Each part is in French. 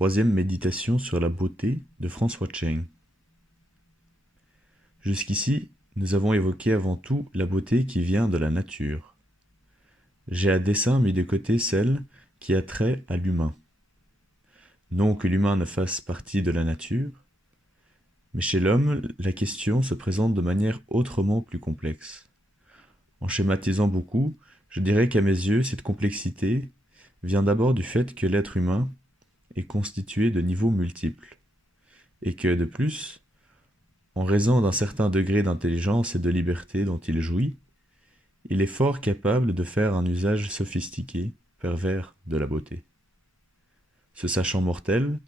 troisième méditation sur la beauté de François Cheng. Jusqu'ici, nous avons évoqué avant tout la beauté qui vient de la nature. J'ai à dessein mis de côté celle qui a trait à l'humain. Non que l'humain ne fasse partie de la nature, mais chez l'homme, la question se présente de manière autrement plus complexe. En schématisant beaucoup, je dirais qu'à mes yeux, cette complexité vient d'abord du fait que l'être humain est constitué de niveaux multiples, et que, de plus, en raison d'un certain degré d'intelligence et de liberté dont il jouit, il est fort capable de faire un usage sophistiqué, pervers de la beauté. Se sachant mortel,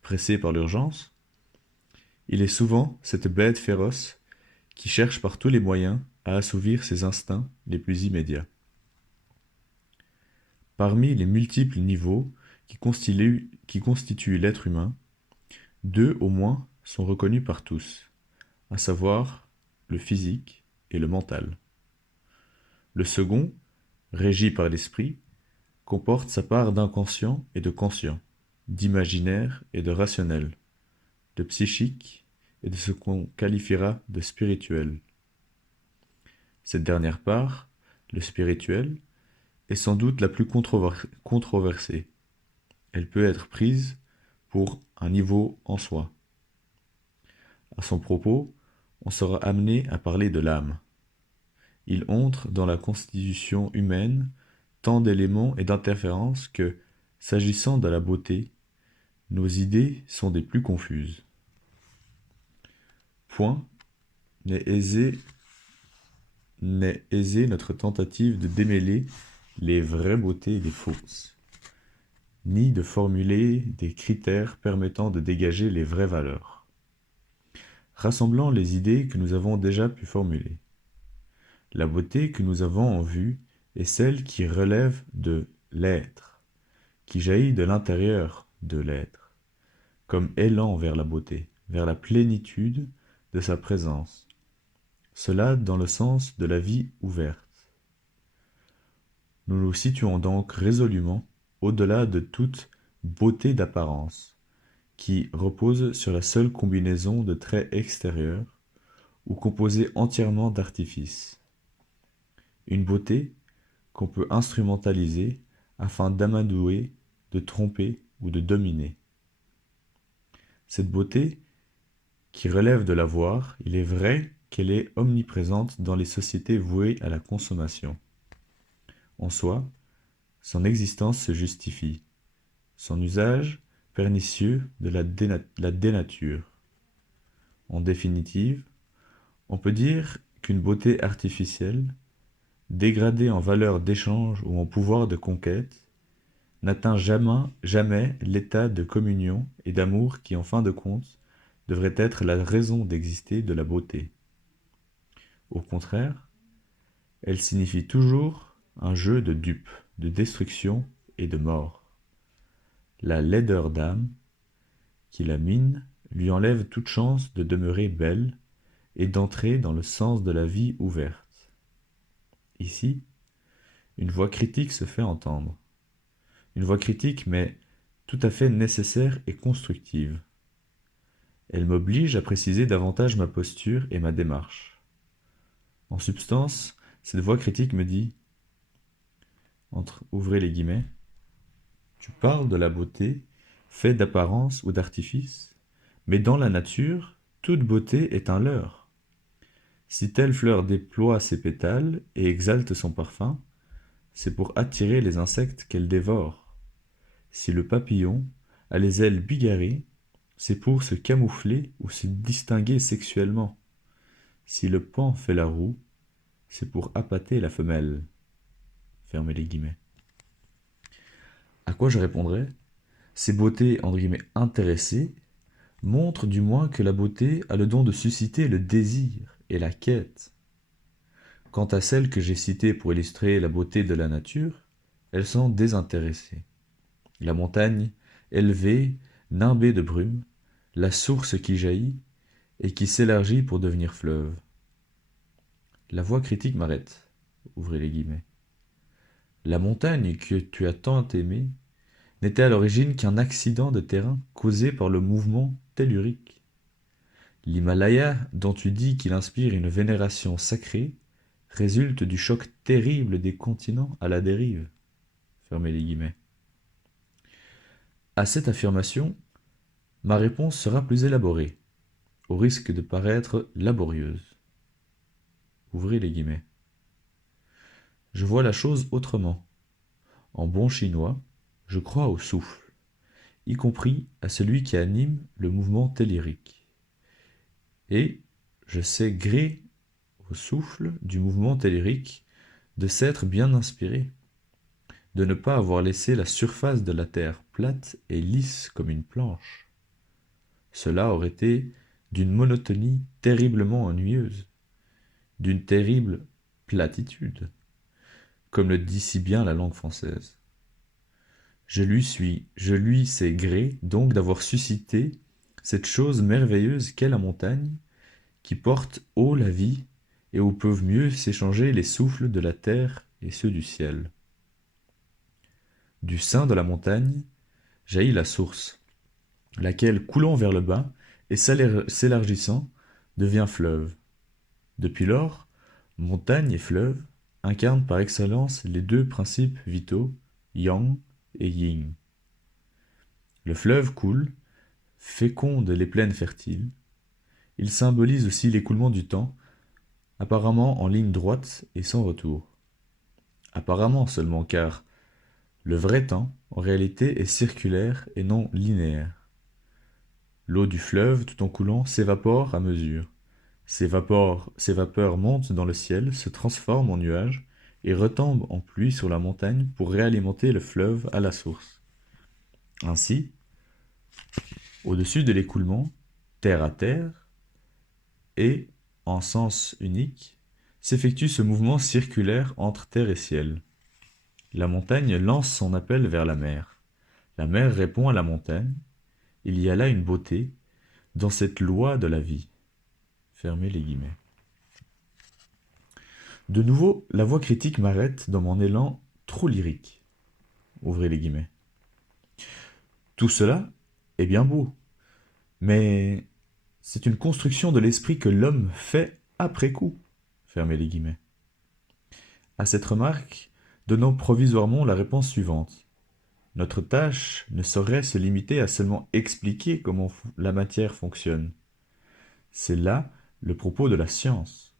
pressé par l'urgence, il est souvent cette bête féroce qui cherche par tous les moyens à assouvir ses instincts les plus immédiats. Parmi les multiples niveaux qui constituent l'être humain, deux au moins sont reconnus par tous, à savoir le physique et le mental. Le second, régi par l'esprit, comporte sa part d'inconscient et de conscient, d'imaginaire et de rationnel, de psychique et de ce qu'on qualifiera de spirituel. Cette dernière part, le spirituel, est sans doute la plus controversée. Elle peut être prise pour un niveau en soi. À son propos, on sera amené à parler de l'âme. Il entre dans la constitution humaine tant d'éléments et d'interférences que, s'agissant de la beauté, nos idées sont des plus confuses. Point n'est aisée notre tentative de démêler les vraies beautés des fausses, ni de formuler des critères permettant de dégager les vraies valeurs. Rassemblant les idées que nous avons déjà pu formuler. La beauté que nous avons en vue est celle qui relève de l'être, qui jaillit de l'intérieur de l'être, comme élan vers la beauté, vers la plénitude de sa présence. Cela dans le sens de la vie ouverte. Nous nous situons donc résolument au-delà de toute beauté d'apparence, qui repose sur la seule combinaison de traits extérieurs ou composée entièrement d'artifices. Une beauté qu'on peut instrumentaliser afin d'amadouer, de tromper ou de dominer. Cette beauté, qui relève de la voir, il est vrai qu'elle est omniprésente dans les sociétés vouées à la consommation. En soi, son existence se justifie, son usage pernicieux de la dénature. En définitive, on peut dire qu'une beauté artificielle, dégradée en valeur d'échange ou en pouvoir de conquête, n'atteint jamais l'état de communion et d'amour qui, en fin de compte, devrait être la raison d'exister de la beauté. Au contraire, elle signifie toujours un jeu de dupes, de destruction et de mort. La laideur d'âme qui la mine lui enlève toute chance de demeurer belle et d'entrer dans le sens de la vie ouverte. Ici, une voix critique se fait entendre. Une voix critique, mais tout à fait nécessaire et constructive. Elle m'oblige à préciser davantage ma posture et ma démarche. En substance, cette voix critique me dit, ouvrez les guillemets, tu parles de la beauté, faite d'apparence ou d'artifice, mais dans la nature, toute beauté est un leurre. Si telle fleur déploie ses pétales et exalte son parfum, c'est pour attirer les insectes qu'elle dévore. Si le papillon a les ailes bigarrées, c'est pour se camoufler ou se distinguer sexuellement. Si le paon fait la roue, c'est pour appâter la femelle. Fermez les guillemets. À quoi je répondrais? Ces beautés, entre guillemets, intéressées, montrent du moins que la beauté a le don de susciter le désir et la quête. Quant à celles que j'ai citées pour illustrer la beauté de la nature, elles sont désintéressées. La montagne, élevée, nimbée de brume, la source qui jaillit et qui s'élargit pour devenir fleuve. La voix critique m'arrête. Ouvrez les guillemets. La montagne que tu as tant aimée n'était à l'origine qu'un accident de terrain causé par le mouvement tellurique. L'Himalaya, dont tu dis qu'il inspire une vénération sacrée, résulte du choc terrible des continents à la dérive. Fermez les guillemets. À cette affirmation, ma réponse sera plus élaborée, au risque de paraître laborieuse. Ouvrez les guillemets. Je vois la chose autrement. En bon chinois, je crois au souffle, y compris à celui qui anime le mouvement tellurique. Et je sais gré au souffle du mouvement tellurique de s'être bien inspiré, de ne pas avoir laissé la surface de la Terre plate et lisse comme une planche. Cela aurait été d'une monotonie terriblement ennuyeuse, d'une terrible platitude, comme le dit si bien la langue française. Je lui sais gré donc d'avoir suscité cette chose merveilleuse qu'est la montagne, qui porte haut la vie et où peuvent mieux s'échanger les souffles de la terre et ceux du ciel. Du sein de la montagne jaillit la source, laquelle, coulant vers le bas et s'élargissant, devient fleuve. Depuis lors, montagne et fleuve incarnent par excellence les deux principes vitaux, yang et yin. Le fleuve coule, féconde les plaines fertiles. Il symbolise aussi l'écoulement du temps, apparemment en ligne droite et sans retour. Apparemment seulement, car le vrai temps, en réalité, est circulaire et non linéaire. L'eau du fleuve, tout en coulant, s'évapore à mesure. Ces vapeurs montent dans le ciel, se transforment en nuages et retombent en pluie sur la montagne pour réalimenter le fleuve à la source. Ainsi, au-dessus de l'écoulement, terre à terre, et, en sens unique, s'effectue ce mouvement circulaire entre terre et ciel. La montagne lance son appel vers la mer. La mer répond à la montagne. Il y a là une beauté dans cette loi de la vie. Fermez les guillemets. De nouveau, la voix critique m'arrête dans mon élan trop lyrique. Ouvrez les guillemets. Tout cela est bien beau, mais c'est une construction de l'esprit que l'homme fait après coup. Fermez les guillemets. À cette remarque, donnons provisoirement la réponse suivante. Notre tâche ne saurait se limiter à seulement expliquer comment la matière fonctionne. C'est là le propos de la science.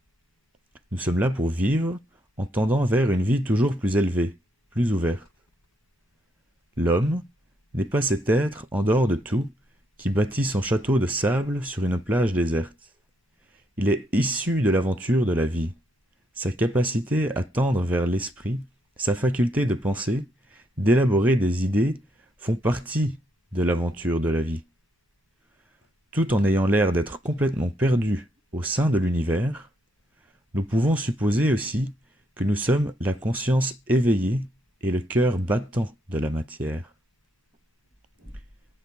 Nous sommes là pour vivre en tendant vers une vie toujours plus élevée, plus ouverte. L'homme n'est pas cet être en dehors de tout qui bâtit son château de sable sur une plage déserte. Il est issu de l'aventure de la vie. Sa capacité à tendre vers l'esprit, sa faculté de penser, d'élaborer des idées font partie de l'aventure de la vie. Tout en ayant l'air d'être complètement perdu au sein de l'univers, nous pouvons supposer aussi que nous sommes la conscience éveillée et le cœur battant de la matière.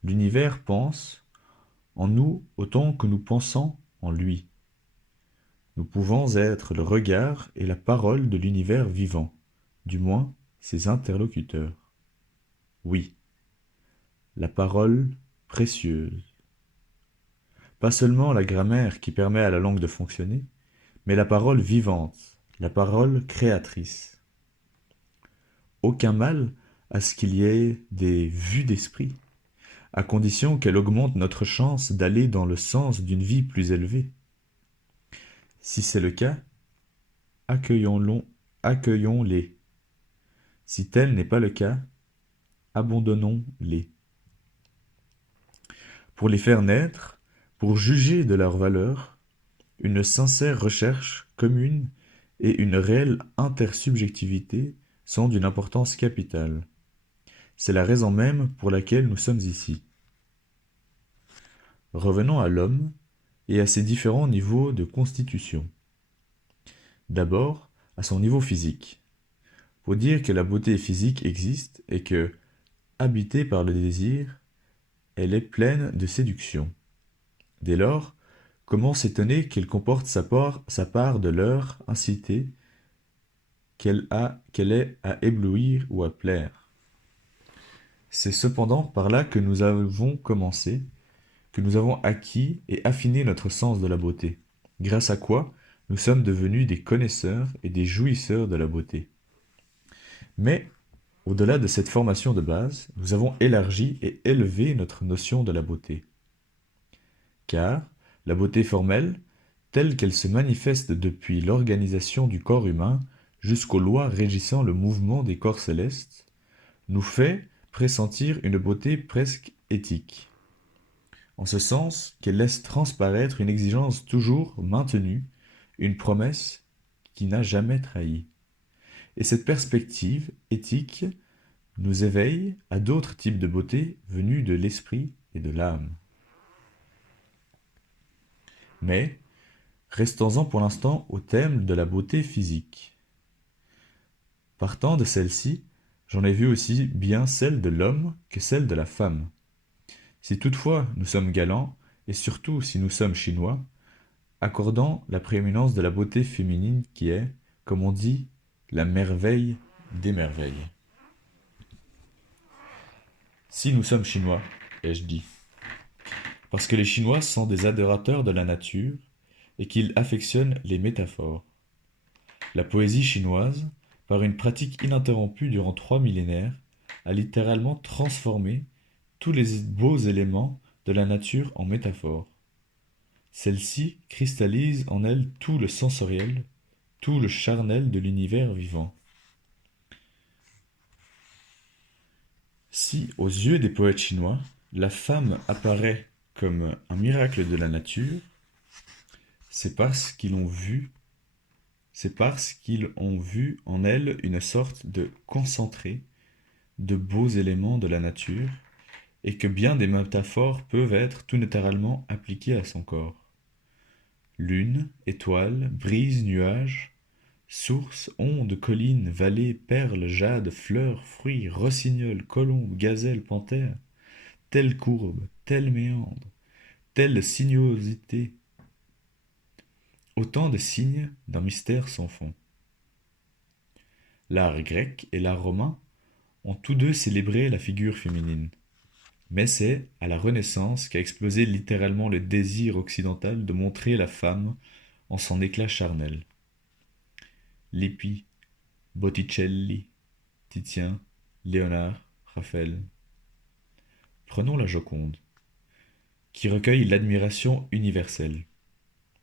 L'univers pense en nous autant que nous pensons en lui. Nous pouvons être le regard et la parole de l'univers vivant, du moins ses interlocuteurs. Oui, la parole précieuse. Pas seulement la grammaire qui permet à la langue de fonctionner, mais la parole vivante, la parole créatrice. Aucun mal à ce qu'il y ait des vues d'esprit, à condition qu'elle augmente notre chance d'aller dans le sens d'une vie plus élevée. Si c'est le cas, accueillons-les. Si tel n'est pas le cas, abandonnons-les. Pour les faire naître, pour juger de leur valeur, une sincère recherche commune et une réelle intersubjectivité sont d'une importance capitale. C'est la raison même pour laquelle nous sommes ici. Revenons à l'homme et à ses différents niveaux de constitution. D'abord, à son niveau physique. Pour dire que la beauté physique existe et que, habitée par le désir, elle est pleine de séduction. Dès lors, comment s'étonner qu'elle comporte sa part de leurre incité, qu'elle ait à éblouir ou à plaire. C'est cependant par là que nous avons commencé, que nous avons acquis et affiné notre sens de la beauté, grâce à quoi nous sommes devenus des connaisseurs et des jouisseurs de la beauté. Mais, au-delà de cette formation de base, nous avons élargi et élevé notre notion de la beauté. Car la beauté formelle, telle qu'elle se manifeste depuis l'organisation du corps humain jusqu'aux lois régissant le mouvement des corps célestes, nous fait pressentir une beauté presque éthique, en ce sens qu'elle laisse transparaître une exigence toujours maintenue, une promesse qui n'a jamais trahi. Et cette perspective éthique nous éveille à d'autres types de beauté venus de l'esprit et de l'âme. Mais, restons-en pour l'instant au thème de la beauté physique. Partant de celle-ci, j'en ai vu aussi bien celle de l'homme que celle de la femme. Si toutefois nous sommes galants, et surtout si nous sommes chinois, accordant la prééminence de la beauté féminine qui est, comme on dit, la merveille des merveilles. Si nous sommes chinois, ai-je dit, parce que les Chinois sont des adorateurs de la nature et qu'ils affectionnent les métaphores. La poésie chinoise, par une pratique ininterrompue durant 3 millénaires, a littéralement transformé tous les beaux éléments de la nature en métaphores. Celle-ci cristallise en elle tout le sensoriel, tout le charnel de l'univers vivant. Si, aux yeux des poètes chinois, la femme apparaît comme un miracle de la nature, c'est parce qu'ils ont vu en elle une sorte de concentré de beaux éléments de la nature, et que bien des métaphores peuvent être tout naturellement appliquées à son corps. Lune, étoile, brise, nuage, source, onde, colline, vallée, perle, jade, fleur, fruit, rossignol, colombe, gazelle, panthère, telle courbe, tel méandre, telle sinuosité, autant de signes d'un mystère sans fond. L'art grec et l'art romain ont tous deux célébré la figure féminine. Mais c'est à la Renaissance qu'a explosé littéralement le désir occidental de montrer la femme en son éclat charnel. Lippi, Botticelli, Titien, Léonard, Raphaël. Prenons la Joconde, qui recueille l'admiration universelle.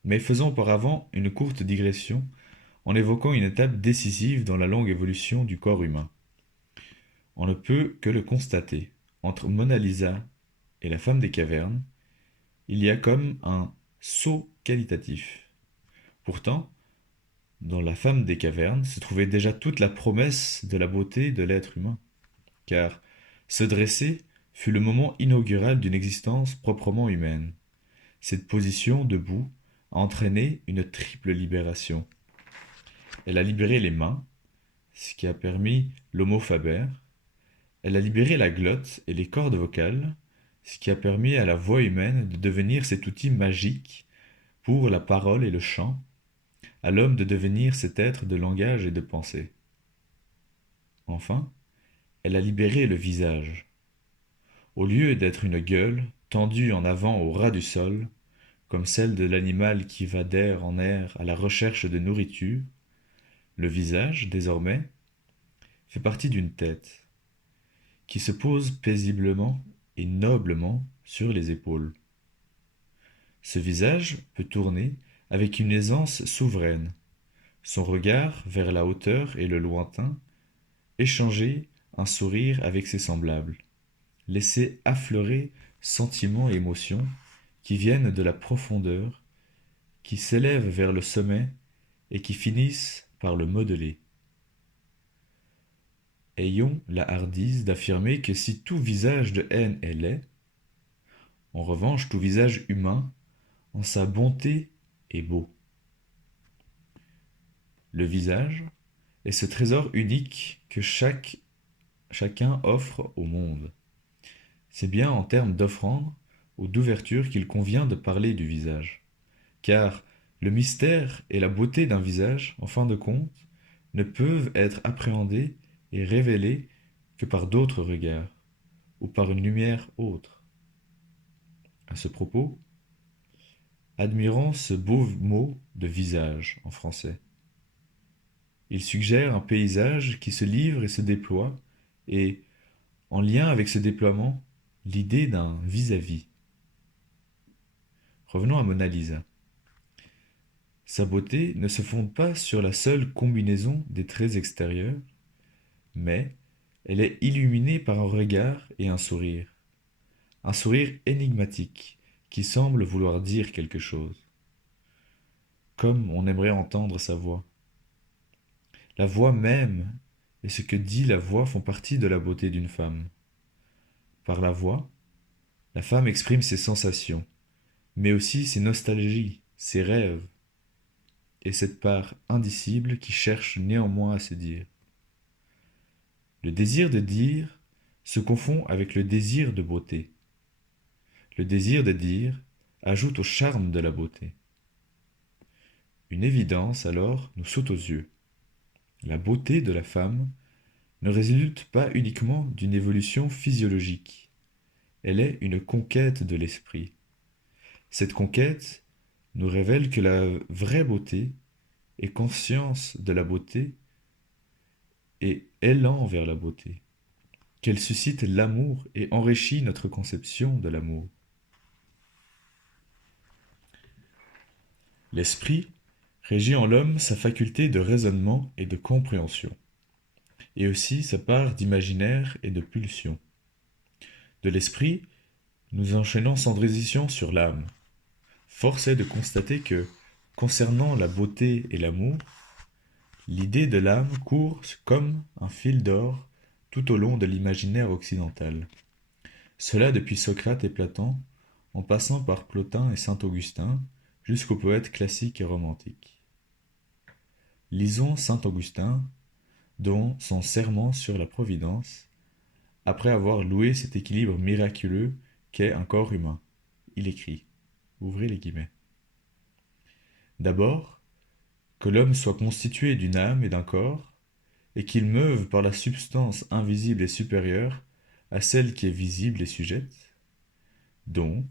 Mais faisons auparavant une courte digression en évoquant une étape décisive dans la longue évolution du corps humain. On ne peut que le constater. Entre Mona Lisa et la femme des cavernes, il y a comme un saut qualitatif. Pourtant, dans la femme des cavernes se trouvait déjà toute la promesse de la beauté de l'être humain, car se dresser fut le moment inaugural d'une existence proprement humaine. Cette position debout a entraîné une triple libération. Elle a libéré les mains, ce qui a permis l'homo faber. Elle a libéré la glotte et les cordes vocales, ce qui a permis à la voix humaine de devenir cet outil magique pour la parole et le chant, à l'homme de devenir cet être de langage et de pensée. Enfin, elle a libéré le visage. Au lieu d'être une gueule tendue en avant au ras du sol, comme celle de l'animal qui va d'air en air à la recherche de nourriture, le visage, désormais, fait partie d'une tête, qui se pose paisiblement et noblement sur les épaules. Ce visage peut tourner avec une aisance souveraine, son regard vers la hauteur et le lointain, échanger un sourire avec ses semblables, laisser affleurer sentiments et émotions qui viennent de la profondeur, qui s'élèvent vers le sommet et qui finissent par le modeler. Ayons la hardise d'affirmer que si tout visage de haine est laid, en revanche tout visage humain, en sa bonté, est beau. Le visage est ce trésor unique que chacun offre au monde. C'est bien en termes d'offrande ou d'ouverture qu'il convient de parler du visage. Car le mystère et la beauté d'un visage, en fin de compte, ne peuvent être appréhendés et révélés que par d'autres regards. ou par une lumière autre. À ce propos, admirons ce beau mot de visage en français. Il suggère un paysage qui se livre et se déploie, et, en lien avec ce déploiement, l'idée d'un vis-à-vis. Revenons à Mona Lisa. Sa beauté ne se fonde pas sur la seule combinaison des traits extérieurs, mais elle est illuminée par un regard et un sourire énigmatique qui semble vouloir dire quelque chose, comme on aimerait entendre sa voix. La voix même et ce que dit la voix font partie de la beauté d'une femme. Par la voix, la femme exprime ses sensations, mais aussi ses nostalgies, ses rêves, et cette part indicible qui cherche néanmoins à se dire. Le désir de dire se confond avec le désir de beauté. Le désir de dire ajoute au charme de la beauté. Une évidence alors nous saute aux yeux. La beauté de la femme ne résulte pas uniquement d'une évolution physiologique. Elle est une conquête de l'esprit. Cette conquête nous révèle que la vraie beauté est conscience de la beauté et élan vers la beauté, qu'elle suscite l'amour et enrichit notre conception de l'amour. L'esprit régit en l'homme sa faculté de raisonnement et de compréhension, et aussi sa part d'imaginaire et de pulsion. De l'esprit, nous enchaînons sans transition sur l'âme. Force est de constater que, concernant la beauté et l'amour, l'idée de l'âme court comme un fil d'or tout au long de l'imaginaire occidental. Cela depuis Socrate et Platon, en passant par Plotin et Saint-Augustin, jusqu'aux poètes classiques et romantiques. Lisons Saint-Augustin, dont son serment sur la Providence, après avoir loué cet équilibre miraculeux qu'est un corps humain. Il écrit, ouvrez les guillemets. D'abord, que l'homme soit constitué d'une âme et d'un corps, et qu'il meuve par la substance invisible et supérieure à celle qui est visible et sujette. Donc,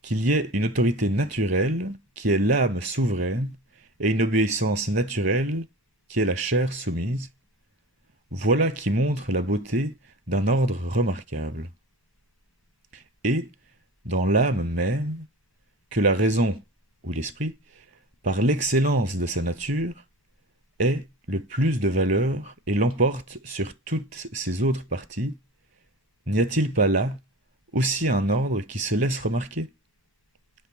qu'il y ait une autorité naturelle qui est l'âme souveraine et une obéissance naturelle qui est la chair soumise. Voilà qui montre la beauté d'un ordre remarquable. Et, dans l'âme même, que la raison, ou l'esprit, par l'excellence de sa nature, est le plus de valeur et l'emporte sur toutes ses autres parties, n'y a-t-il pas là aussi un ordre qui se laisse remarquer?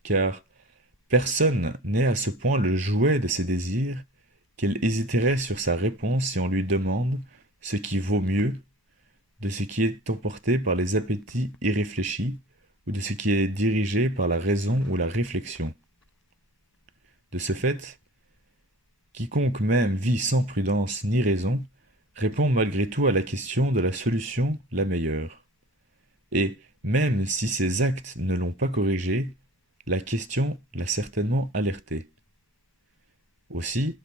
Car personne n'est à ce point le jouet de ses désirs qu'elle hésiterait sur sa réponse si on lui demande ce qui vaut mieux de ce qui est emporté par les appétits irréfléchis ou de ce qui est dirigé par la raison ou la réflexion. De ce fait, quiconque même vit sans prudence ni raison répond malgré tout à la question de la solution la meilleure. Et même si ses actes ne l'ont pas corrigé, la question l'a certainement alerté. Aussi,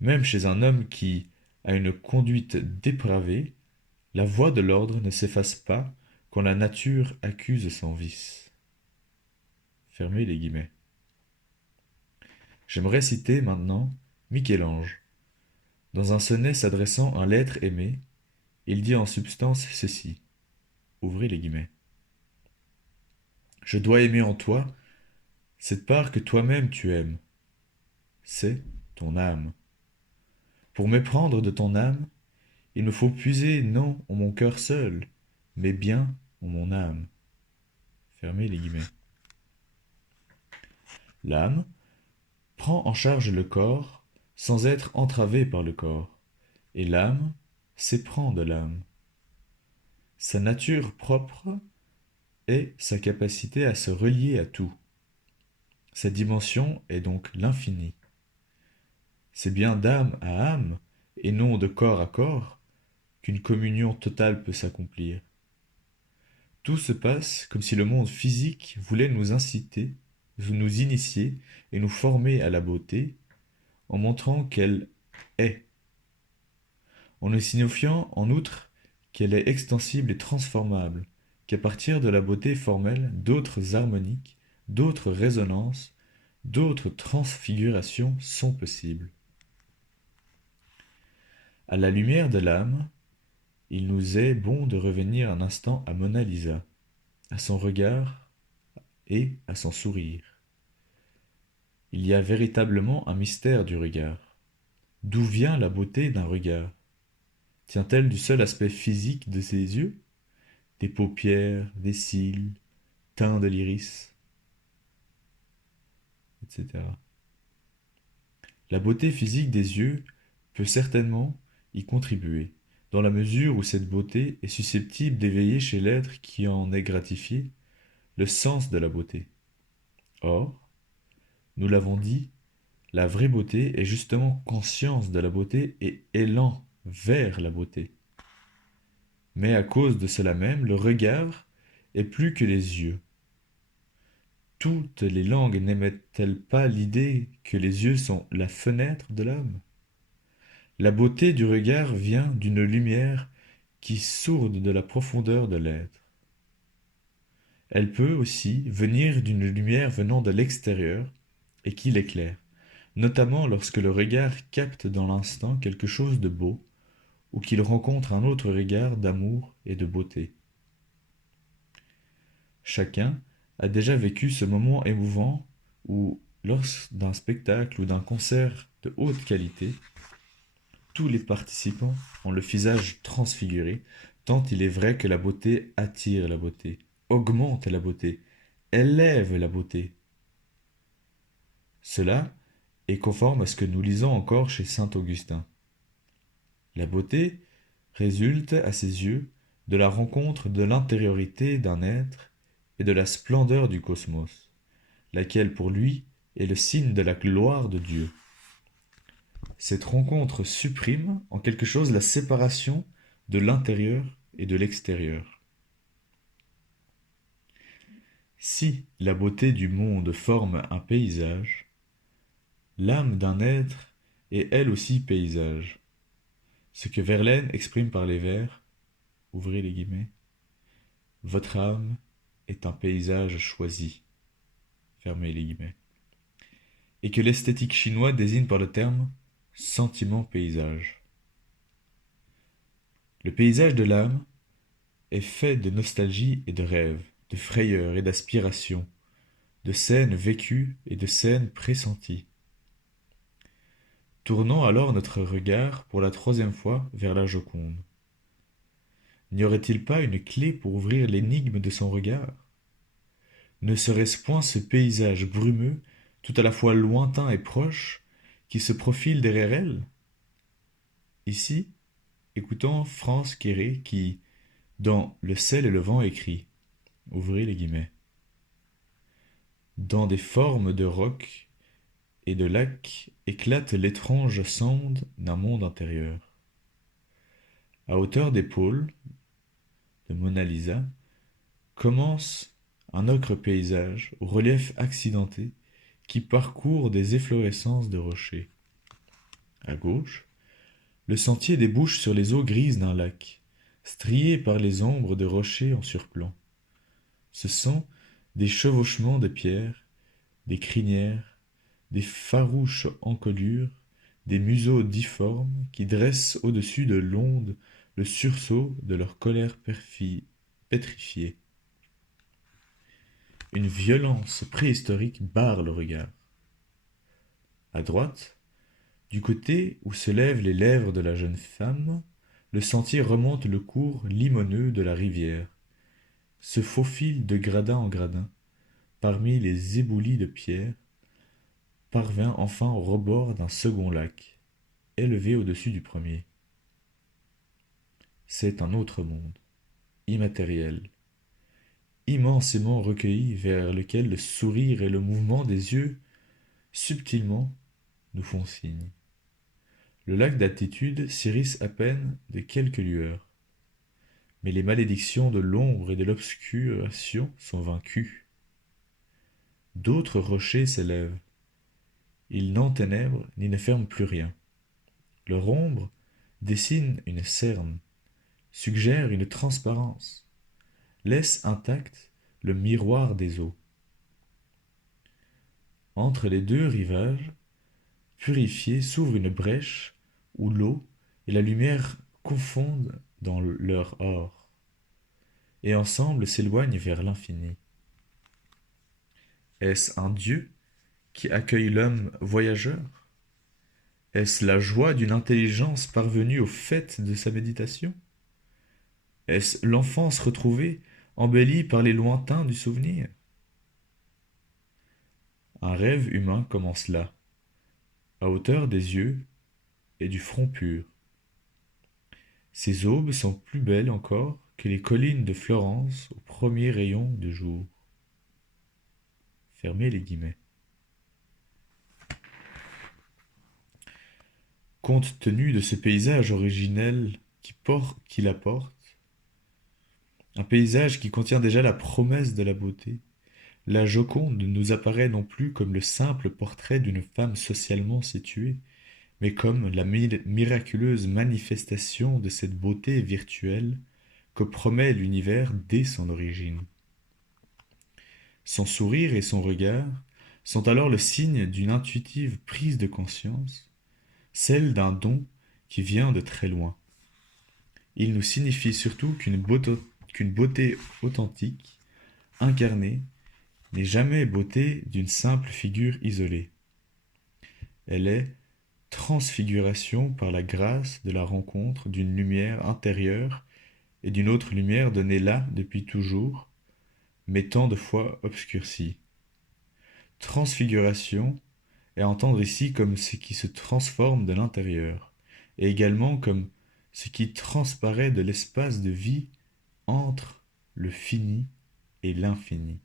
même chez un homme qui a une conduite dépravée, la voix de l'ordre ne s'efface pas quand la nature accuse son vice. Fermez les guillemets. J'aimerais citer maintenant Michel-Ange. Dans un sonnet s'adressant à l'être aimé, il dit en substance ceci. Ouvrez les guillemets. Je dois aimer en toi cette part que toi-même tu aimes. C'est ton âme. Pour m'éprendre de ton âme, il me faut puiser non en mon cœur seul, mais bien en mon âme. Fermez les guillemets. L'âme prend en charge le corps sans être entravée par le corps, et l'âme s'éprend de l'âme. Sa nature propre est sa capacité à se relier à tout. Sa dimension est donc l'infini. C'est bien d'âme à âme, et non de corps à corps, qu'une communion totale peut s'accomplir. Tout se passe comme si le monde physique voulait nous inciter, nous initier et nous former à la beauté, en montrant qu'elle est, en nous signifiant en outre qu'elle est extensible et transformable, qu'à partir de la beauté formelle, d'autres harmoniques, d'autres résonances, d'autres transfigurations sont possibles. À la lumière de l'âme, il nous est bon de revenir un instant à Mona Lisa, à son regard et à son sourire. Il y a véritablement un mystère du regard. D'où vient la beauté d'un regard? Tient-elle du seul aspect physique de ses yeux? Des paupières, des cils, teint de l'iris, etc. La beauté physique des yeux peut certainement y contribuer, dans la mesure où cette beauté est susceptible d'éveiller chez l'être qui en est gratifié le sens de la beauté. Or, nous l'avons dit, la vraie beauté est justement conscience de la beauté et élan vers la beauté. Mais à cause de cela même, le regard est plus que les yeux. Toutes les langues n'émettent-elles pas l'idée que les yeux sont la fenêtre de l'âme? La beauté du regard vient d'une lumière qui sourde de la profondeur de l'être. Elle peut aussi venir d'une lumière venant de l'extérieur et qui l'éclaire, notamment lorsque le regard capte dans l'instant quelque chose de beau ou qu'il rencontre un autre regard d'amour et de beauté. Chacun a déjà vécu ce moment émouvant où, lors d'un spectacle ou d'un concert de haute qualité, tous les participants ont le visage transfiguré, tant il est vrai que la beauté attire la beauté, augmente la beauté, élève la beauté. Cela est conforme à ce que nous lisons encore chez saint Augustin. La beauté résulte, à ses yeux, de la rencontre de l'intériorité d'un être et de la splendeur du cosmos, laquelle pour lui est le signe de la gloire de Dieu. Cette rencontre supprime en quelque chose la séparation de l'intérieur et de l'extérieur. Si la beauté du monde forme un paysage, l'âme d'un être est elle aussi paysage. Ce que Verlaine exprime par les vers, ouvrez les guillemets, votre âme est un paysage choisi, fermez les guillemets, et que l'esthétique chinoise désigne par le terme sentiment paysage. Le paysage de l'âme est fait de nostalgie et de rêve, de frayeur et d'aspiration, de scènes vécues et de scènes pressenties. Tournons alors notre regard pour la troisième fois vers la Joconde. N'y aurait-il pas une clé pour ouvrir l'énigme de son regard? Ne serait-ce point ce paysage brumeux, tout à la fois lointain et proche, qui se profile derrière elle? Ici, écoutons France Quéré qui, dans Le sel et le vent, écrit, ouvrez les guillemets, dans des formes de rocs et de lacs éclate l'étrange sonde d'un monde intérieur. À hauteur d'épaule de Mona Lisa commence un ocre paysage au relief accidenté qui parcourt des efflorescences de rochers. À gauche, le sentier débouche sur les eaux grises d'un lac, strié par les ombres de rochers en surplomb. Ce sont des chevauchements de pierres, des crinières, des farouches encolures, des museaux difformes qui dressent au-dessus de l'onde le sursaut de leur colère pétrifiée. Une violence préhistorique barre le regard. À droite, du côté où se lèvent les lèvres de la jeune femme, le sentier remonte le cours limoneux de la rivière, se faufile de gradin en gradin, parmi les éboulis de pierre, parvint enfin au rebord d'un second lac, élevé au-dessus du premier. C'est un autre monde, immatériel, immensément recueilli vers lequel le sourire et le mouvement des yeux, subtilement, nous font signe. Le lac d'altitude s'irrisse à peine de quelques lueurs, mais les malédictions de l'ombre et de l'obscuration sont vaincues. D'autres rochers s'élèvent. Ils n'enténèbrent ni ne ferment plus rien. Leur ombre dessine une cerne, suggère une transparence. laisse intact le miroir des eaux. Entre les deux rivages, purifiés, s'ouvre une brèche où l'eau et la lumière confondent dans leur or, et ensemble s'éloignent vers l'infini. Est-ce un Dieu qui accueille l'homme voyageur? Est-ce la joie d'une intelligence parvenue au fait de sa méditation? Est-ce l'enfance retrouvée, embellie par les lointains du souvenir? Un rêve humain commence là, à hauteur des yeux et du front pur. Ces aubes sont plus belles encore que les collines de Florence au premier rayon du jour. Fermez les guillemets. Compte tenu de ce paysage originel qui la porte, un paysage qui contient déjà la promesse de la beauté, la Joconde ne nous apparaît non plus comme le simple portrait d'une femme socialement située, mais comme la miraculeuse manifestation de cette beauté virtuelle que promet l'univers dès son origine. Son sourire et son regard sont alors le signe d'une intuitive prise de conscience, celle d'un don qui vient de très loin. Il nous signifie surtout qu'une beauté authentique, incarnée, n'est jamais beauté d'une simple figure isolée. Elle est transfiguration par la grâce de la rencontre d'une lumière intérieure et d'une autre lumière donnée là depuis toujours, mais tant de fois obscurcie. Transfiguration est à entendre ici comme ce qui se transforme de l'intérieur, et également comme ce qui transparaît de l'espace de vie entre le fini et l'infini,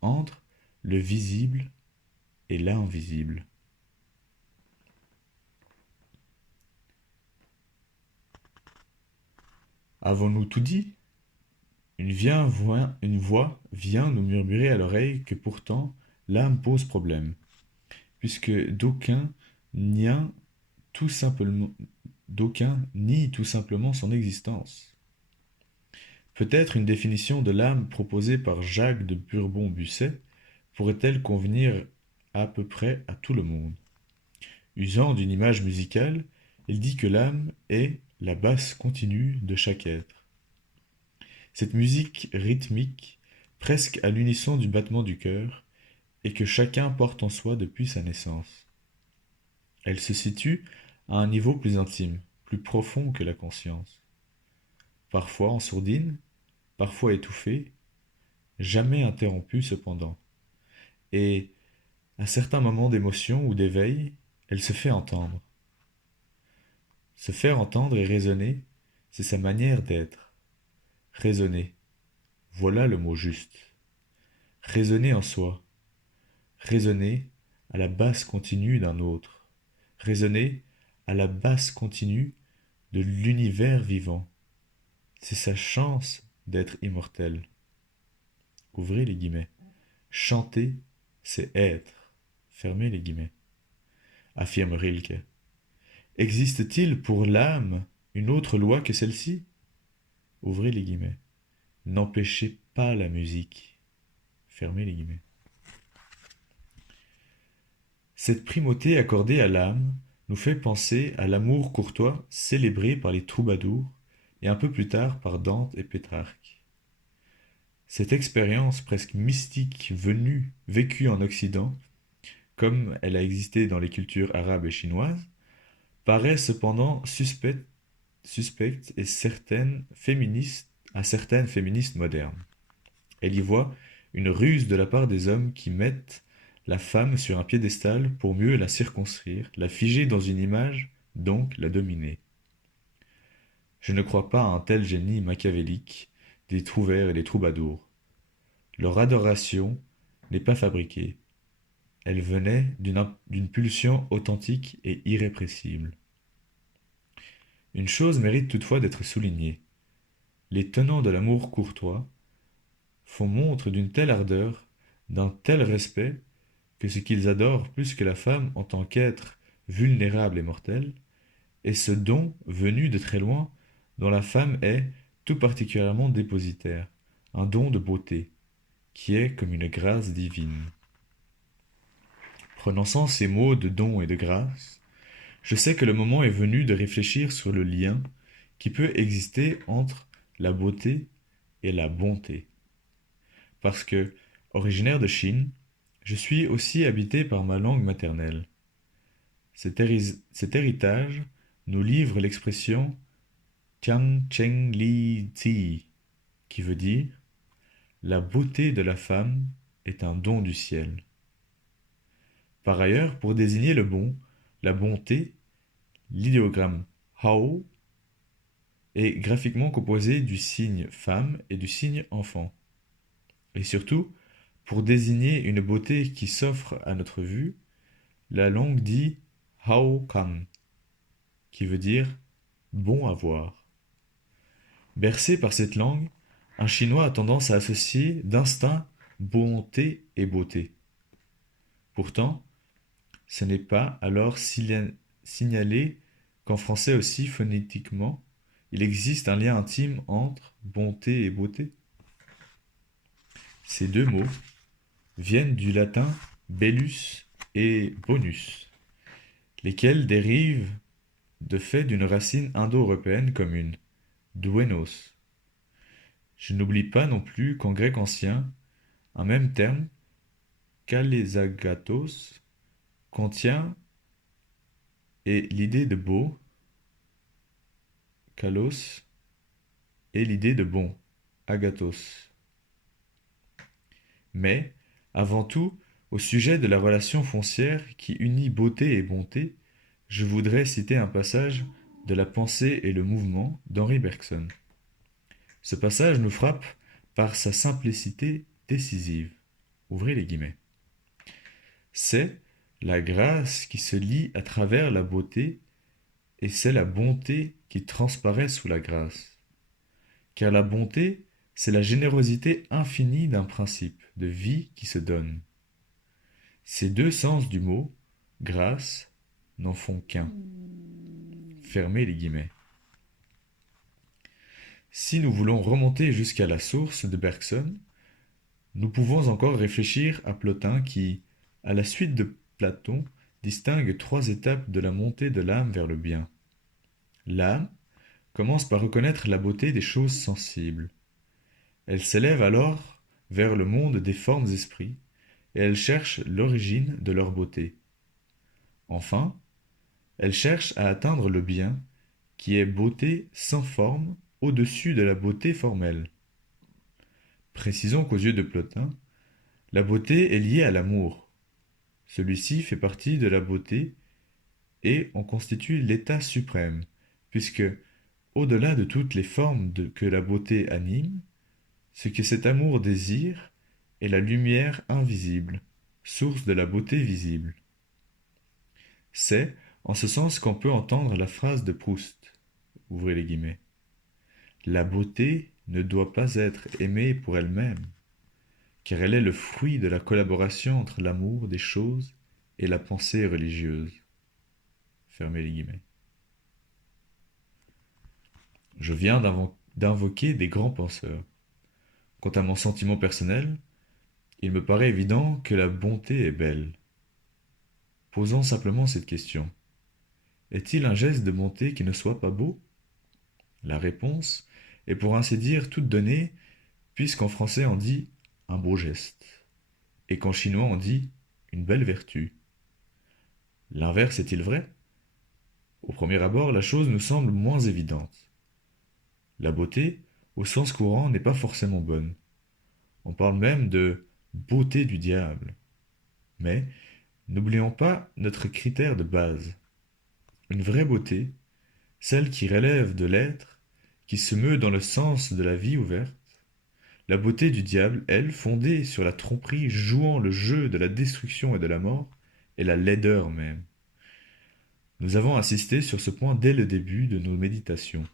entre le visible et l'invisible. Avons-nous tout dit? Une voix vient nous murmurer à l'oreille que pourtant l'âme pose problème, puisque tout simplement, d'aucuns nient tout simplement son existence. Peut-être une définition de l'âme proposée par Jacques de Bourbon-Busset pourrait-elle convenir à peu près à tout le monde. Usant d'une image musicale, il dit que l'âme est la basse continue de chaque être. Cette musique rythmique, presque à l'unisson du battement du cœur, et que chacun porte en soi depuis sa naissance. Elle se situe à un niveau plus intime, plus profond que la conscience. Parfois en sourdine, parfois étouffée, jamais interrompue cependant. Et, à certains moments d'émotion ou d'éveil, elle se fait entendre. Se faire entendre et raisonner, c'est sa manière d'être. Raisonner, voilà le mot juste. Raisonner en soi, raisonner à la basse continue d'un autre, raisonner à la basse continue de l'univers vivant. C'est sa chance d'être immortel. Ouvrez les guillemets. Chanter, c'est être. Fermez les guillemets. Affirme Rilke. Existe-t-il pour l'âme une autre loi que celle-ci? Ouvrez les guillemets. N'empêchez pas la musique. Fermez les guillemets. Cette primauté accordée à l'âme nous fait penser à l'amour courtois célébré par les troubadours et un peu plus tard par Dante et Pétrarque. Cette expérience presque mystique vécue en Occident, comme elle a existé dans les cultures arabes et chinoises, paraît cependant suspecte et à certaines féministes modernes. Elle y voit une ruse de la part des hommes qui mettent la femme sur un piédestal pour mieux la circonscrire, la figer dans une image, donc la dominer. Je ne crois pas à un tel génie machiavélique des trouvères et des troubadours. Leur adoration n'est pas fabriquée. Elle venait d'une pulsion authentique et irrépressible. Une chose mérite toutefois d'être soulignée. Les tenants de l'amour courtois font montre d'une telle ardeur, d'un tel respect, que ce qu'ils adorent plus que la femme en tant qu'être vulnérable et mortel, est ce don venu de très loin dont la femme est tout particulièrement dépositaire, un don de beauté, qui est comme une grâce divine. Prononçant ces mots de don et de grâce, je sais que le moment est venu de réfléchir sur le lien qui peut exister entre la beauté et la bonté. Parce que, originaire de Chine, je suis aussi habité par ma langue maternelle. Cet héritage nous livre l'expression Tian Cheng Li Zi, qui veut dire la beauté de la femme est un don du ciel. Par ailleurs, pour désigner le bon, la bonté, l'idéogramme Hao est graphiquement composé du signe femme et du signe enfant. Et surtout, pour désigner une beauté qui s'offre à notre vue, la langue dit Hao Kan, qui veut dire bon à voir. Bercé par cette langue, un Chinois a tendance à associer d'instinct bonté et beauté. Pourtant, ce n'est pas alors signalé qu'en français aussi phonétiquement, il existe un lien intime entre bonté et beauté. Ces deux mots viennent du latin bellus et bonus, lesquels dérivent de fait d'une racine indo-européenne commune, duenos. Je n'oublie pas non plus qu'en grec ancien, un même terme, kalésagatos, contient et l'idée de beau, kalos, et l'idée de bon, agathos. Mais, avant tout, au sujet de la relation foncière qui unit beauté et bonté, je voudrais citer un passage de La pensée et le mouvement d'Henri Bergson. Ce passage nous frappe par sa simplicité décisive. Ouvrez les guillemets. C'est la grâce qui se lie à travers la beauté et c'est la bonté qui transparaît sous la grâce. Car la bonté, c'est la générosité infinie d'un principe de vie qui se donne. Ces deux sens du mot, grâce, n'en font qu'un. Fermez les guillemets. Si nous voulons remonter jusqu'à la source de Bergson, nous pouvons encore réfléchir à Plotin qui, à la suite de Platon, distingue trois étapes de la montée de l'âme vers le bien. L'âme commence par reconnaître la beauté des choses sensibles. Elle s'élève alors vers le monde des formes esprits, et elle cherche l'origine de leur beauté. Enfin, elle cherche à atteindre le bien, qui est beauté sans forme au-dessus de la beauté formelle. Précisons qu'aux yeux de Plotin, la beauté est liée à l'amour. Celui-ci fait partie de la beauté et en constitue l'état suprême, puisque, au-delà de toutes les formes que la beauté anime, ce que cet amour désire est la lumière invisible, source de la beauté visible. C'est en ce sens qu'on peut entendre la phrase de Proust, ouvrez les guillemets. La beauté ne doit pas être aimée pour elle-même, car elle est le fruit de la collaboration entre l'amour des choses et la pensée religieuse. Fermez les guillemets. Je viens d'invoquer des grands penseurs. Quant à mon sentiment personnel, il me paraît évident que la bonté est belle. Posons simplement cette question. Est-il un geste de bonté qui ne soit pas beau? La réponse est pour ainsi dire toute donnée, puisqu'en français on dit un beau geste, et qu'en chinois on dit une belle vertu. L'inverse est-il vrai? Au premier abord, la chose nous semble moins évidente. La beauté, au sens courant, n'est pas forcément bonne. On parle même de beauté du diable. Mais n'oublions pas notre critère de base. Une vraie beauté, celle qui relève de l'être, qui se meut dans le sens de la vie ouverte. La beauté du diable, elle, fondée sur la tromperie, jouant le jeu de la destruction et de la mort, est la laideur même. Nous avons insisté sur ce point dès le début de nos méditations.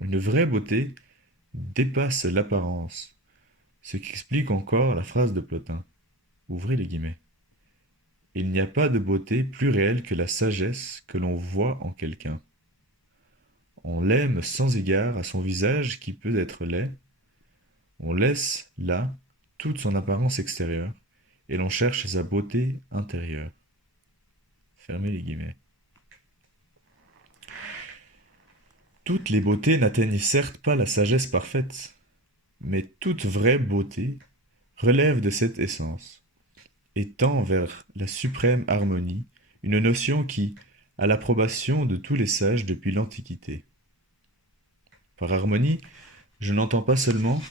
Une vraie beauté dépasse l'apparence, ce qui explique encore la phrase de Plotin. Ouvrez les guillemets. Il n'y a pas de beauté plus réelle que la sagesse que l'on voit en quelqu'un. On l'aime sans égard à son visage qui peut être laid, On laisse là toute son apparence extérieure et l'on cherche sa beauté intérieure. Fermez les guillemets. Toutes les beautés n'atteignent certes pas la sagesse parfaite, mais toute vraie beauté relève de cette essence et tend vers la suprême harmonie, une notion qui a l'approbation de tous les sages depuis l'Antiquité. Par harmonie, je n'entends pas seulement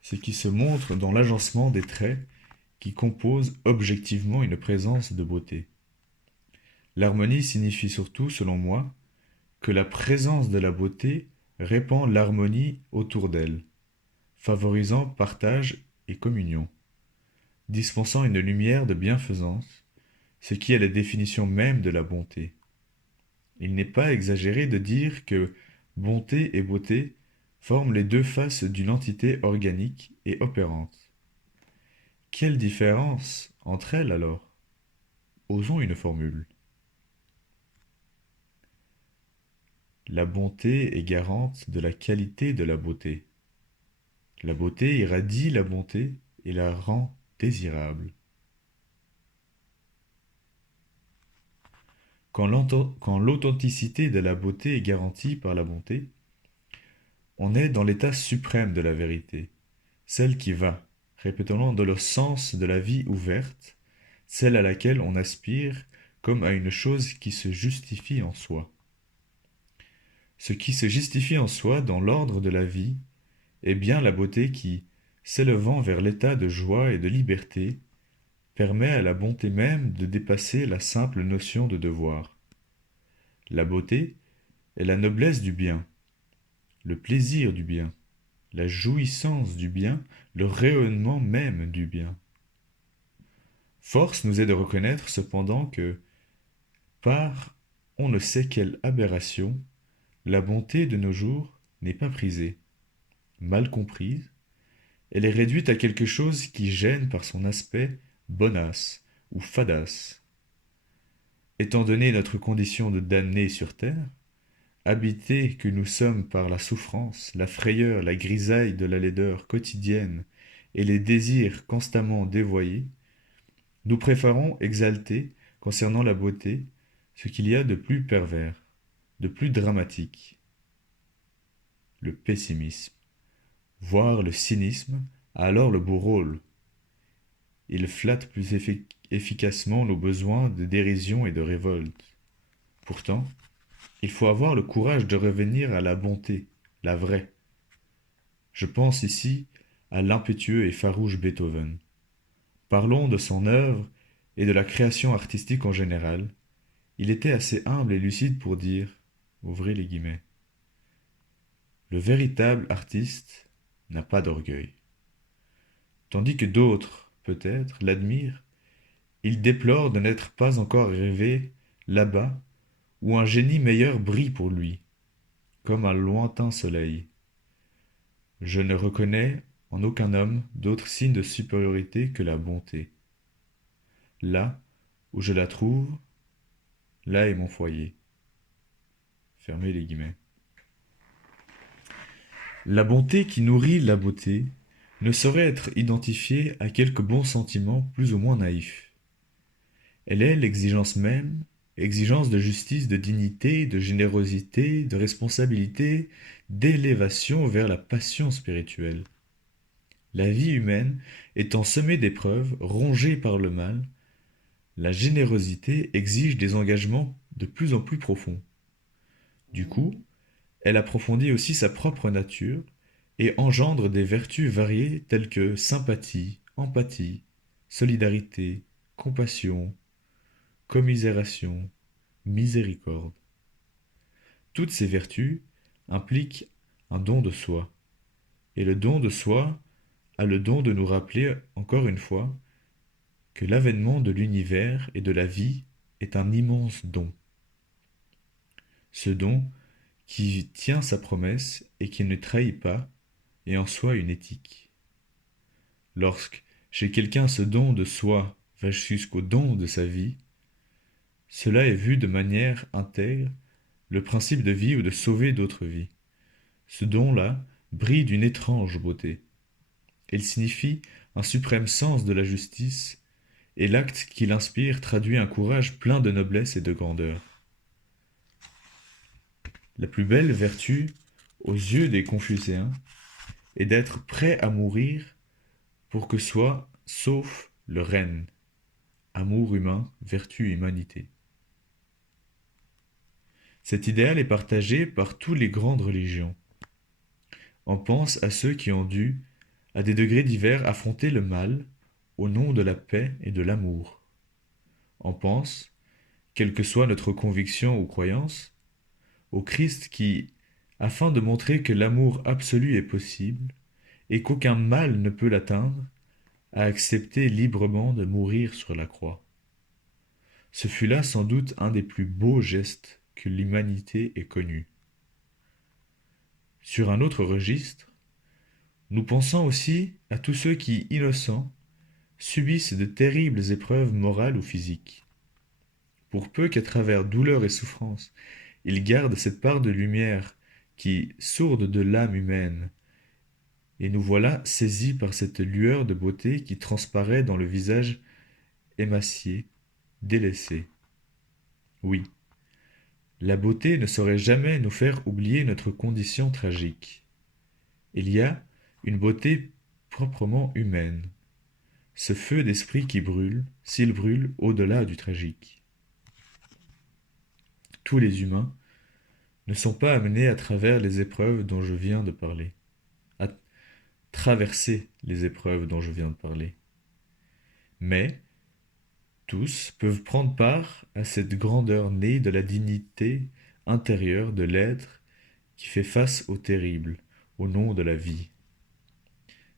ce qui se montre dans l'agencement des traits qui composent objectivement une présence de beauté. L'harmonie signifie surtout, selon moi, que la présence de la beauté répand l'harmonie autour d'elle, favorisant partage et communion, dispensant une lumière de bienfaisance, ce qui est la définition même de la bonté. Il n'est pas exagéré de dire que bonté et beauté forment les deux faces d'une entité organique et opérante. Quelle différence entre elles alors? Osons une formule. La bonté est garante de la qualité de la beauté. La beauté irradie la bonté et la rend désirable. Quand l'authenticité de la beauté est garantie par la bonté, on est dans l'état suprême de la vérité, celle qui va, répétons-le, dans le sens de la vie ouverte, celle à laquelle on aspire comme à une chose qui se justifie en soi. Ce qui se justifie en soi dans l'ordre de la vie est bien la beauté qui, s'élevant vers l'état de joie et de liberté, permet à la bonté même de dépasser la simple notion de devoir. La beauté est la noblesse du bien, le plaisir du bien, la jouissance du bien, le rayonnement même du bien. Force nous est de reconnaître cependant que, par on ne sait quelle aberration, la bonté de nos jours n'est pas prisée, mal comprise, elle est réduite à quelque chose qui gêne par son aspect bonasse ou fadasse. Étant donné notre condition de damnés sur terre, habités que nous sommes par la souffrance, la frayeur, la grisaille de la laideur quotidienne et les désirs constamment dévoyés, nous préférons exalter, concernant la beauté, ce qu'il y a de plus pervers, de plus dramatique, le pessimisme. Voire le cynisme a alors le beau rôle. Il flatte plus efficacement nos besoins de dérision et de révolte. Pourtant, il faut avoir le courage de revenir à la bonté, la vraie. Je pense ici à l'impétueux et farouche Beethoven. Parlons de son œuvre et de la création artistique en général. Il était assez humble et lucide pour dire, ouvrez les guillemets, le véritable artiste n'a pas d'orgueil. Tandis que d'autres, peut-être, l'admirent, il déplore de n'être pas encore arrivé là-bas où un génie meilleur brille pour lui, comme un lointain soleil. Je ne reconnais en aucun homme d'autre signe de supériorité que la bonté. Là où je la trouve, là est mon foyer. Fermez les guillemets. La bonté qui nourrit la beauté ne saurait être identifiée à quelque bon sentiment plus ou moins naïf. Elle est l'exigence même, exigence de justice, de dignité, de générosité, de responsabilité, d'élévation vers la passion spirituelle. La vie humaine étant semée d'épreuves, rongée par le mal, la générosité exige des engagements de plus en plus profonds. Du coup, elle approfondit aussi sa propre nature et engendre des vertus variées telles que sympathie, empathie, solidarité, compassion, commisération, miséricorde. Toutes ces vertus impliquent un don de soi, et le don de soi a le don de nous rappeler, encore une fois, que l'avènement de l'univers et de la vie est un immense don. Ce don qui tient sa promesse et qui ne trahit pas, est en soi une éthique. Lorsque chez quelqu'un ce don de soi va jusqu'au don de sa vie, cela est vu de manière intègre le principe de vie ou de sauver d'autres vies. Ce don-là brille d'une étrange beauté. Elle signifie un suprême sens de la justice, et l'acte qui l'inspire traduit un courage plein de noblesse et de grandeur. La plus belle vertu, aux yeux des Confucéens, est d'être prêt à mourir pour que soit sauf le règne. Amour humain, vertu, humanité. Cet idéal est partagé par toutes les grandes religions. On pense à ceux qui ont dû, à des degrés divers, affronter le mal au nom de la paix et de l'amour. On pense, quelle que soit notre conviction ou croyance, au Christ qui, afin de montrer que l'amour absolu est possible et qu'aucun mal ne peut l'atteindre, a accepté librement de mourir sur la croix. Ce fut là sans doute un des plus beaux gestes que l'humanité ait connus. Sur un autre registre, nous pensons aussi à tous ceux qui, innocents, subissent de terribles épreuves morales ou physiques. Pour peu qu'à travers douleur et souffrance, ils gardent cette part de lumière qui, sourde de l'âme humaine, et nous voilà saisis par cette lueur de beauté qui transparaît dans le visage émacié, délaissé. Oui, la beauté ne saurait jamais nous faire oublier notre condition tragique. Il y a une beauté proprement humaine, ce feu d'esprit qui brûle, s'il brûle au-delà du tragique. Tous les humains ne sont pas amenés à travers les épreuves dont je viens de parler, à traverser les épreuves dont je viens de parler. Mais tous peuvent prendre part à cette grandeur née de la dignité intérieure de l'être qui fait face au terrible, au nom de la vie.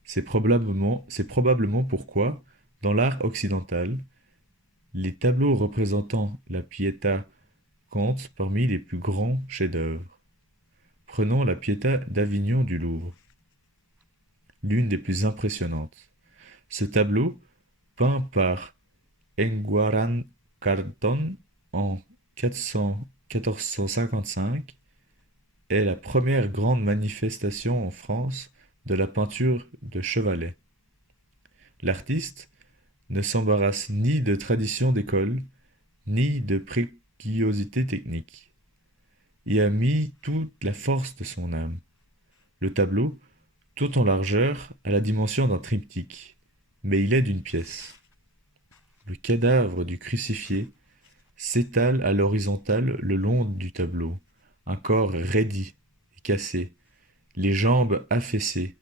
C'est probablement pourquoi, dans l'art occidental, les tableaux représentant la Pietà comptent parmi les plus grands chefs-d'œuvre. Prenons la Pietà d'Avignon du Louvre, l'une des plus impressionnantes. Ce tableau, peint par Enguarrand Carton en 1455, est la première grande manifestation en France de la peinture de chevalet. L'artiste ne s'embarrasse ni de tradition d'école, ni de préciosité technique. Il a mis toute la force de son âme. Le tableau, tout en largeur, a la dimension d'un triptyque, mais il est d'une pièce. Le cadavre du crucifié s'étale à l'horizontale le long du tableau, un corps raidi et cassé, les jambes affaissées,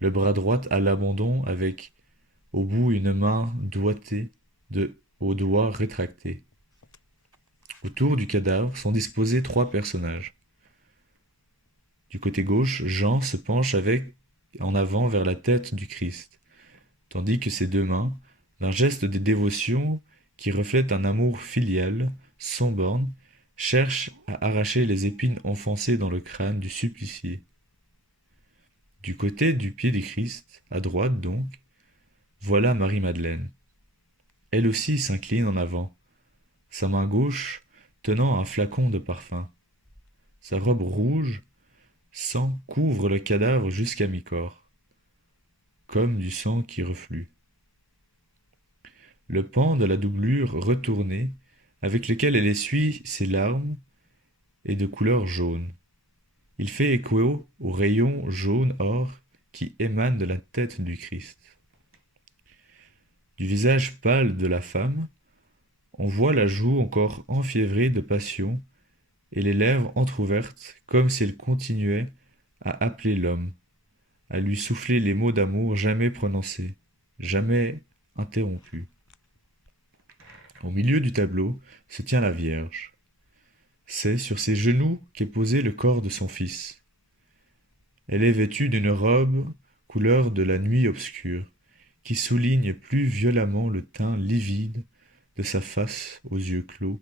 le bras droit à l'abandon avec au bout une main doigtée aux doigts rétractés. Autour du cadavre sont disposés trois personnages. Du côté gauche, Jean se penche en avant vers la tête du Christ, tandis que ses deux mains, d'un geste de dévotion qui reflète un amour filial, sans borne, cherchent à arracher les épines enfoncées dans le crâne du supplicié. Du côté du pied du Christ, à droite donc, voilà Marie-Madeleine. Elle aussi s'incline en avant, sa main gauche tenant un flacon de parfum. Sa robe rouge, sang couvre le cadavre jusqu'à mi-corps, comme du sang qui reflue. Le pan de la doublure retournée, avec lequel elle essuie ses larmes, est de couleur jaune. Il fait écho aux rayons jaune-or qui émanent de la tête du Christ. Du visage pâle de la femme, on voit la joue encore enfiévrée de passion et les lèvres entr'ouvertes comme si elle continuait à appeler l'homme, à lui souffler les mots d'amour jamais prononcés, jamais interrompus. Au milieu du tableau se tient la Vierge. C'est sur ses genoux qu'est posé le corps de son fils. Elle est vêtue d'une robe couleur de la nuit obscure, qui souligne plus violemment le teint livide de sa face aux yeux clos,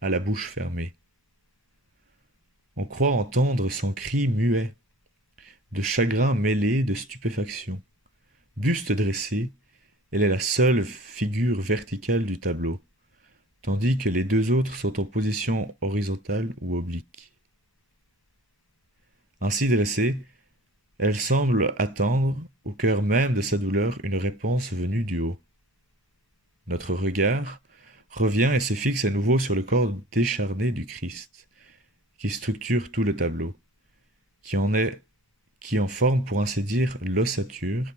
à la bouche fermée. On croit entendre son cri muet, de chagrin mêlé de stupéfaction. Buste dressé, elle est la seule figure verticale du tableau, tandis que les deux autres sont en position horizontale ou oblique. Ainsi dressée, elle semble attendre, au cœur même de sa douleur, une réponse venue du haut. Notre regard revient et se fixe à nouveau sur le corps décharné du Christ, qui structure tout le tableau, qui en est, qui en forme pour ainsi dire l'ossature,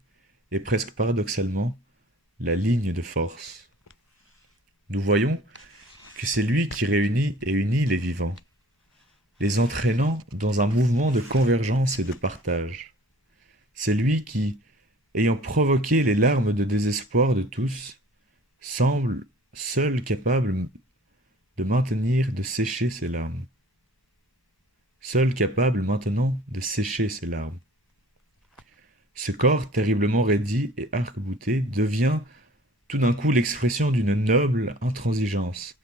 et presque paradoxalement la ligne de force. Nous voyons que c'est lui qui réunit et unit les vivants, les entraînant dans un mouvement de convergence et de partage. C'est lui qui, ayant provoqué les larmes de désespoir de tous, semble seul capable de maintenir, de sécher ses larmes. Seul capable maintenant de sécher ses larmes. Ce corps terriblement raidi et arc-bouté devient tout d'un coup l'expression d'une noble intransigeance,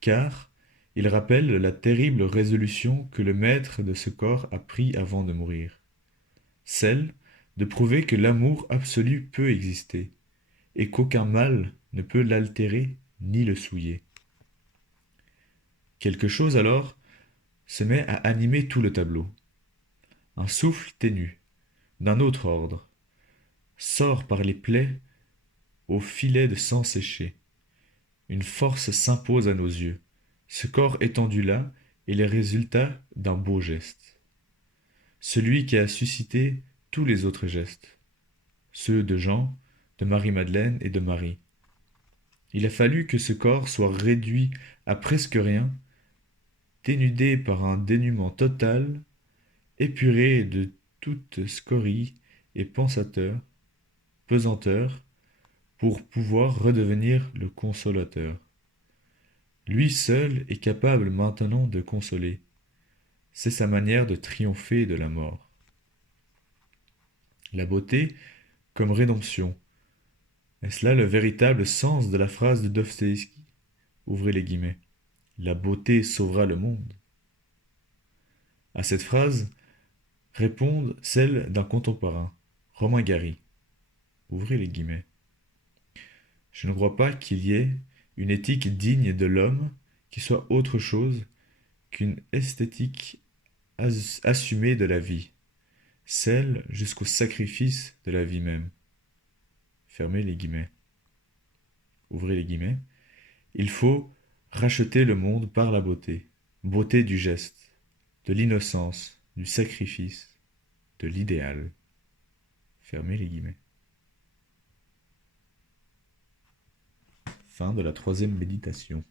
car il rappelle la terrible résolution que le maître de ce corps a pris avant de mourir, celle de prouver que l'amour absolu peut exister, et qu'aucun mal ne peut l'altérer ni le souiller. Quelque chose alors se met à animer tout le tableau. Un souffle ténu, d'un autre ordre, sort par les plaies au filet de sang séché. Une force s'impose à nos yeux. Ce corps étendu là est le résultat d'un beau geste. Celui qui a suscité tous les autres gestes. Ceux de Jean, de Marie-Madeleine et de Marie. Il a fallu que ce corps soit réduit à presque rien, dénudé par un dénuement total, épuré de toute scorie et pesanteur, pour pouvoir redevenir le consolateur. Lui seul est capable maintenant de consoler. C'est sa manière de triompher de la mort. La beauté comme rédemption. Est-ce là le véritable sens de la phrase de Dostoïevski? Ouvrez les guillemets. La beauté sauvera le monde. À cette phrase répondent celles d'un contemporain, Romain Gary. Ouvrez les guillemets. Je ne crois pas qu'il y ait une éthique digne de l'homme qui soit autre chose qu'une esthétique assumée de la vie, celle jusqu'au sacrifice de la vie même. Fermez les guillemets. Ouvrez les guillemets. Il faut racheter le monde par la beauté, beauté du geste, de l'innocence, du sacrifice, de l'idéal. Fermez les guillemets. Fin de la troisième méditation.